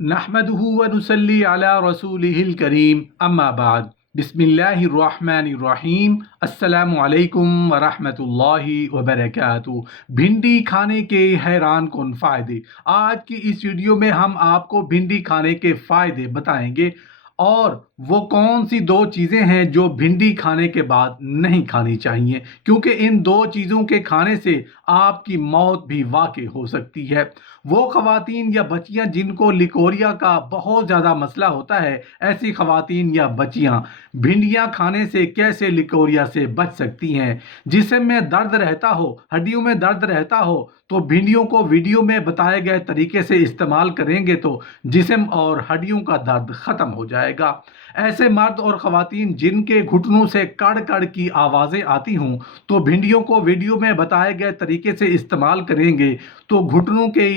نحمده ونصلي على رسوله الكريم اما بعد بسم اللہ الرحمن الرحیم السلام علیکم ورحمۃ اللہ وبرکاتہ۔ بھنڈی کھانے کے حیران کن فائدے۔ آج کی اس ویڈیو میں ہم آپ کو بھنڈی کھانے کے فائدے بتائیں گے اور وہ کون سی دو چیزیں ہیں جو بھنڈی کھانے کے بعد نہیں کھانی چاہیے، کیونکہ ان دو چیزوں کے کھانے سے آپ کی موت بھی واقع ہو سکتی ہے۔ وہ خواتین یا بچیاں جن کو لیکوریا کا بہت زیادہ مسئلہ ہوتا ہے، ایسی خواتین یا بچیاں بھنڈیاں کھانے سے کیسے لیکوریا سے بچ سکتی ہیں۔ جسم میں درد رہتا ہو، ہڈیوں میں درد رہتا ہو، تو بھنڈیوں کو ویڈیو میں بتائے گئے طریقے سے استعمال کریں گے تو جسم اور ہڈیوں کا درد ختم ہو جائے گا۔ ایسے مرد اور خواتین جن کے گھٹنوں سے کڑ کڑ کی آوازیں آتی ہوں، تو بھنڈیوں کو ویڈیو میں بتائے گئے طریقے سے استعمال کریں گے تو گھٹنوں کے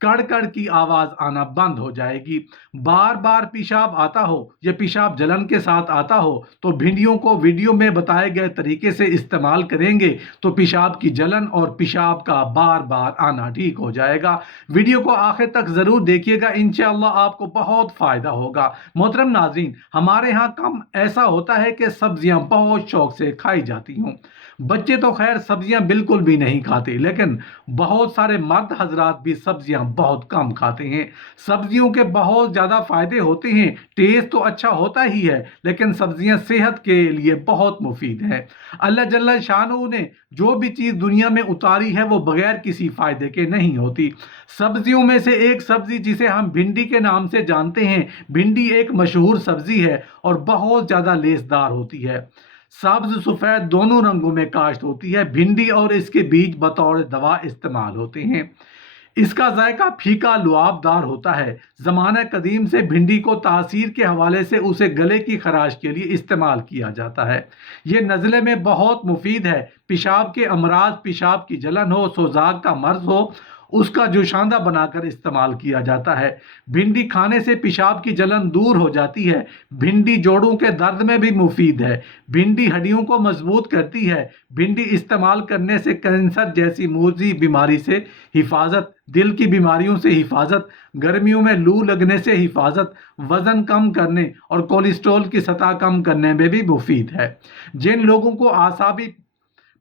کڑ کڑ کی آواز آنا بند ہو جائے گی۔ بار بار پیشاب آتا ہو یا پیشاب جلن کے ساتھ آتا ہو تو بھنڈیوں کو ویڈیو میں بتائے گئے طریقے سے استعمال کریں گے تو پیشاب کی جلن اور پیشاب کا بار بار آنا ٹھیک ہو جائے گا۔ ویڈیو کو آخر تک ضرور دیکھیے گا، انشاءاللہ آپ کو بہت فائدہ ہوگا۔ محترم ناظرین، ہمارے ہاں کم ایسا ہوتا ہے کہ سبزیاں بہت شوق سے کھائی جاتی ہوں۔ بچے تو خیر سبزیاں بالکل بھی نہیں کھاتے، لیکن بہت سارے مرد حضرات بھی سبزیاں بہت کم کھاتے ہیں۔ سبزیوں کے بہت زیادہ فائدے ہوتے ہیں، ٹیسٹ تو اچھا ہوتا ہی ہے، لیکن سبزیاں صحت کے لیے بہت مفید ہیں۔ اللہ جل شانہ نے جو بھی چیز دنیا میں اتاری ہے وہ بغیر کسی فائدے کے نہیں ہوتی۔ سبزیوں میں سے ایک سبزی جسے ہم بھنڈی کے نام سے جانتے ہیں، بھنڈی ایک مشہور سبزی ہے اور بہت زیادہ لیسدار ہوتی ہے۔ سبز سفید دونوں رنگوں میں کاشت ہوتی ہے۔ بھنڈی اور اس کے بیج بطور دوا استعمال ہوتے ہیں۔ اس کا ذائقہ پھیکا لعاب دار ہوتا ہے۔ زمانہ قدیم سے بھنڈی کو تاثیر کے حوالے سے اسے گلے کی خراش کے لیے استعمال کیا جاتا ہے۔ یہ نزلے میں بہت مفید ہے۔ پیشاب کے امراض، پیشاب کی جلن ہو، سوزاک کا مرض ہو، اس کا جوشاندہ بنا کر استعمال کیا جاتا ہے۔ بھنڈی کھانے سے پیشاب کی جلن دور ہو جاتی ہے۔ بھنڈی جوڑوں کے درد میں بھی مفید ہے۔ بھنڈی ہڈیوں کو مضبوط کرتی ہے۔ بھنڈی استعمال کرنے سے کینسر جیسی موذی بیماری سے حفاظت، دل کی بیماریوں سے حفاظت، گرمیوں میں لو لگنے سے حفاظت، وزن کم کرنے اور کولیسٹرول کی سطح کم کرنے میں بھی مفید ہے۔ جن لوگوں کو اعصابی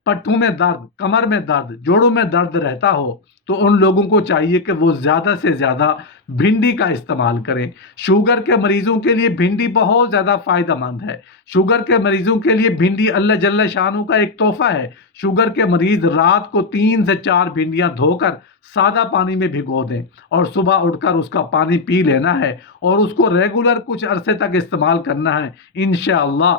پٹھوں میں درد، کمر میں درد، جوڑوں میں درد رہتا ہو تو ان لوگوں کو چاہیے کہ وہ زیادہ سے زیادہ بھنڈی کا استعمال کریں۔ شوگر کے مریضوں کے لیے بھنڈی بہت زیادہ فائدہ مند ہے۔ شوگر کے مریضوں کے لیے بھنڈی اللہ جل شانہ کا ایک تحفہ ہے۔ شوگر کے مریض رات کو 3 سے 4 بھنڈیاں دھو کر سادہ پانی میں بھگو دیں اور صبح اٹھ کر اس کا پانی پی لینا ہے اور اس کو ریگولر کچھ عرصے تک استعمال کرنا ہے۔ انشاءاللہ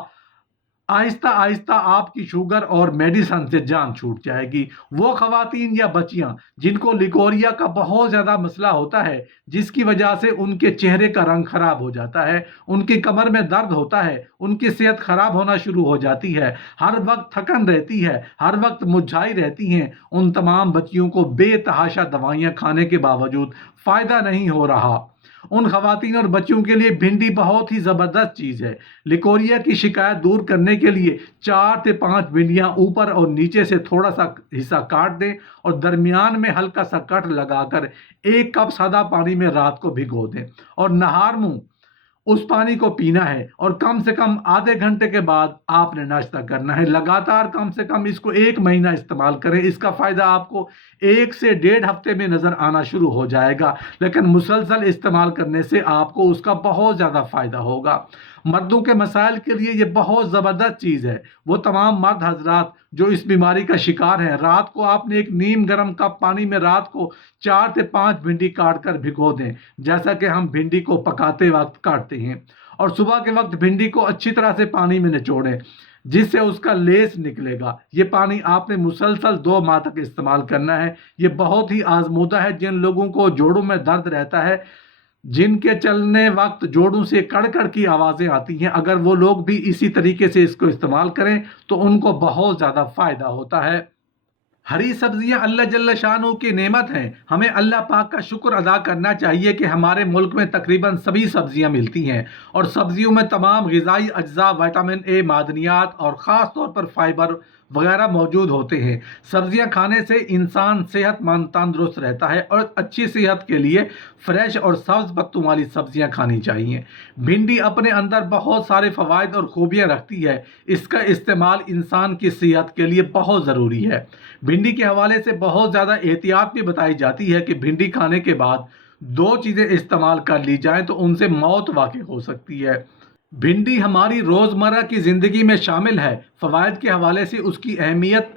آہستہ آہستہ آپ کی شوگر اور میڈیسن سے جان چھوٹ جائے گی۔ وہ خواتین یا بچیاں جن کو لیکوریا کا بہت زیادہ مسئلہ ہوتا ہے، جس کی وجہ سے ان کے چہرے کا رنگ خراب ہو جاتا ہے، ان کی کمر میں درد ہوتا ہے، ان کی صحت خراب ہونا شروع ہو جاتی ہے، ہر وقت تھکن رہتی ہے، ہر وقت مرجھائی رہتی ہیں، ان تمام بچیوں کو بے تحاشا دوائیاں کھانے کے باوجود فائدہ نہیں ہو رہا، ان خواتین اور بچوں کے لیے بھنڈی بہت ہی زبردست چیز ہے۔ لیکوریا کی شکایت دور کرنے کے لیے 4 سے 5 بھنڈیاں اوپر اور نیچے سے تھوڑا سا حصہ کاٹ دیں اور درمیان میں ہلکا سا کٹ لگا کر 1 کپ سادہ پانی میں رات کو بھگو دیں اور نہار منہ اس پانی کو پینا ہے اور کم سے کم آدھے گھنٹے کے بعد آپ نے ناشتہ کرنا ہے۔ لگاتار کم سے کم اس کو 1 مہینہ استعمال کریں۔ اس کا فائدہ آپ کو 1 سے 1.5 ہفتے میں نظر آنا شروع ہو جائے گا، لیکن مسلسل استعمال کرنے سے آپ کو اس کا بہت زیادہ فائدہ ہوگا۔ مردوں کے مسائل کے لیے یہ بہت زبردست چیز ہے۔ وہ تمام مرد حضرات جو اس بیماری کا شکار ہیں، رات کو آپ نے ایک نیم گرم کپ پانی میں رات کو 4 سے 5 بھنڈی کاٹ کر بھگو دیں، جیسا کہ ہم بھنڈی کو پکاتے وقت کاٹتے ہیں، اور صبح کے وقت بھنڈی کو اچھی طرح سے پانی میں نچوڑیں جس سے اس کا لیس نکلے گا۔ یہ پانی آپ نے مسلسل 2 ماہ تک استعمال کرنا ہے۔ یہ بہت ہی آزمودہ ہے۔ جن لوگوں کو جوڑوں میں درد رہتا ہے، جن کے چلنے وقت جوڑوں سے کڑ کڑ کی آوازیں آتی ہیں، اگر وہ لوگ بھی اسی طریقے سے اس کو استعمال کریں تو ان کو بہت زیادہ فائدہ ہوتا ہے۔ ہری سبزیاں اللہ جل شانہ کی نعمت ہیں۔ ہمیں اللہ پاک کا شکر ادا کرنا چاہیے کہ ہمارے ملک میں تقریباً سبھی سبزیاں ملتی ہیں اور سبزیوں میں تمام غذائی اجزاء، وٹامن اے، معدنیات اور خاص طور پر فائبر وغیرہ موجود ہوتے ہیں۔ سبزیاں کھانے سے انسان صحت مند تندرست رہتا ہے اور اچھی صحت کے لیے فریش اور سبز پتوں والی سبزیاں کھانی چاہیے۔ بھنڈی اپنے اندر بہت سارے فوائد اور خوبیاں رکھتی ہے۔ اس کا استعمال انسان کی صحت کے لیے بہت ضروری ہے۔ بھنڈی کے حوالے سے بہت زیادہ احتیاط بھی بتائی جاتی ہے کہ بھنڈی کھانے کے بعد 2 چیزیں استعمال کر لی جائیں تو ان سے موت واقع ہو سکتی ہے۔ بھنڈی ہماری روزمرہ کی زندگی میں شامل ہے۔ فوائد کے حوالے سے اس کی اہمیت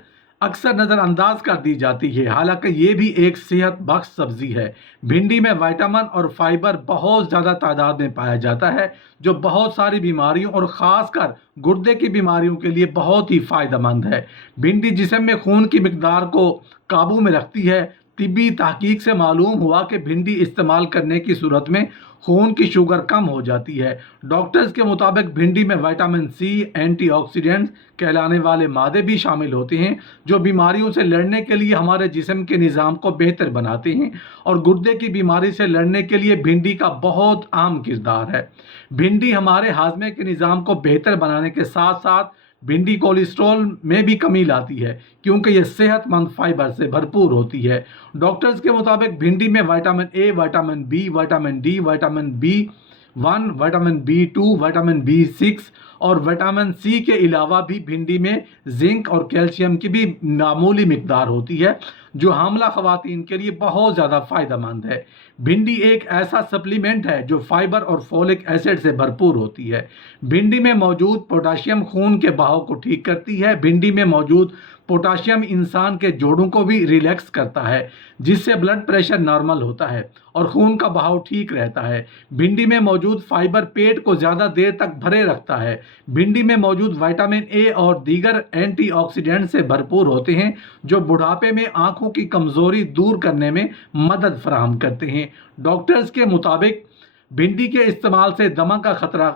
اکثر نظر انداز کر دی جاتی ہے، حالانکہ یہ بھی ایک صحت بخش سبزی ہے۔ بھنڈی میں وٹامن اور فائبر بہت زیادہ تعداد میں پایا جاتا ہے، جو بہت ساری بیماریوں اور خاص کر گردے کی بیماریوں کے لیے بہت ہی فائدہ مند ہے۔ بھنڈی جسم میں خون کی مقدار کو قابو میں رکھتی ہے۔ طبی تحقیق سے معلوم ہوا کہ بھنڈی استعمال کرنے کی صورت میں خون کی شوگر کم ہو جاتی ہے۔ ڈاکٹرز کے مطابق بھنڈی میں وٹامن سی، اینٹی آکسیڈنٹس کہلانے والے مادے بھی شامل ہوتے ہیں، جو بیماریوں سے لڑنے کے لیے ہمارے جسم کے نظام کو بہتر بناتے ہیں، اور گردے کی بیماری سے لڑنے کے لیے بھنڈی کا بہت اہم کردار ہے۔ بھنڈی ہمارے ہاضمے کے نظام کو بہتر بنانے کے ساتھ ساتھ بھنڈی کولیسٹرول میں بھی کمی لاتی ہے، کیونکہ یہ صحت مند فائبر سے بھرپور ہوتی ہے۔ ڈاکٹرز کے مطابق بھنڈی میں vitamin A, vitamin B, vitamin D, vitamin B1، vitamin B2، vitamin B6 اور وٹامن سی کے علاوہ بھی بھنڈی میں زنک اور کیلشیم کی بھی معمولی مقدار ہوتی ہے، جو حاملہ خواتین کے لیے بہت زیادہ فائدہ مند ہے۔ بھنڈی ایک ایسا سپلیمنٹ ہے جو فائبر اور فولک ایسڈ سے بھرپور ہوتی ہے۔ بھنڈی میں موجود پوٹاشیم خون کے بہاؤ کو ٹھیک کرتی ہے۔ بھنڈی میں موجود پوٹاشیم انسان کے جوڑوں کو بھی ریلیکس کرتا ہے، جس سے بلڈ پریشر نارمل ہوتا ہے اور خون کا بہاؤ ٹھیک رہتا ہے۔ بھنڈی میں موجود فائبر پیٹ کو زیادہ دیر تک بھرے رکھتا ہے۔ بھنڈی میں موجود وٹامن اے اور دیگر اینٹی آکسیڈنٹ سے بھرپور ہوتے ہیں، جو بڑھاپے میں آنکھوں کی کمزوری دور کرنے میں مدد فراہم کرتے ہیں۔ ڈاکٹرز کے مطابق بھنڈی کے استعمال سے دمہ کا خطرہ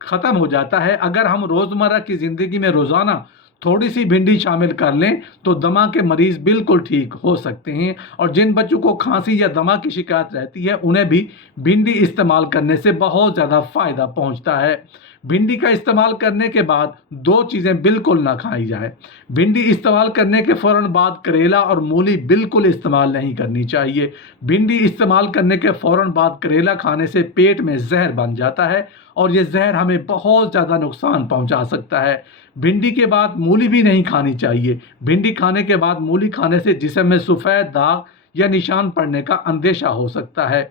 ختم ہو جاتا ہے۔ اگر ہم روزمرہ کی زندگی میں روزانہ تھوڑی سی بھنڈی شامل کر لیں تو دمہ کے مریض بالکل ٹھیک ہو سکتے ہیں، اور جن بچوں کو کھانسی یا دمہ کی شکایت رہتی ہے انہیں بھی بھنڈی استعمال کرنے سے بہت زیادہ فائدہ پہنچتا ہے۔ بھنڈی کا استعمال کرنے کے بعد 2 چیزیں بالکل نہ کھائی جائیں۔ بھنڈی استعمال کرنے کے فوراً بعد کریلا اور مولی بالکل استعمال نہیں کرنی چاہیے۔ بھنڈی استعمال کرنے کے فوراً بعد کریلا کھانے سے پیٹ میں زہر بن جاتا ہے، اور یہ زہر ہمیں بہت زیادہ نقصان پہنچا سکتا ہے۔ بھنڈی کے بعد مولی بھی نہیں کھانی چاہیے۔ بھنڈی کھانے کے بعد مولی کھانے سے جسم میں سفید داغ یا نشان پڑنے کا اندیشہ ہو سکتا ہے۔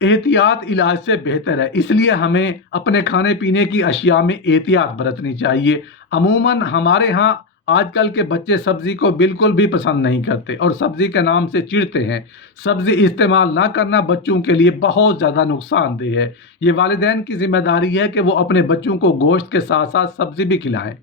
احتیاط علاج سے بہتر ہے، اس لیے ہمیں اپنے کھانے پینے کی اشیاء میں احتیاط برتنی چاہیے۔ عموماً ہمارے ہاں آج کل کے بچے سبزی کو بالکل بھی پسند نہیں کرتے اور سبزی کے نام سے چڑھتے ہیں۔ سبزی استعمال نہ کرنا بچوں کے لیے بہت زیادہ نقصان دہ ہے۔ یہ والدین کی ذمہ داری ہے کہ وہ اپنے بچوں کو گوشت کے ساتھ ساتھ سبزی بھی کھلائیں۔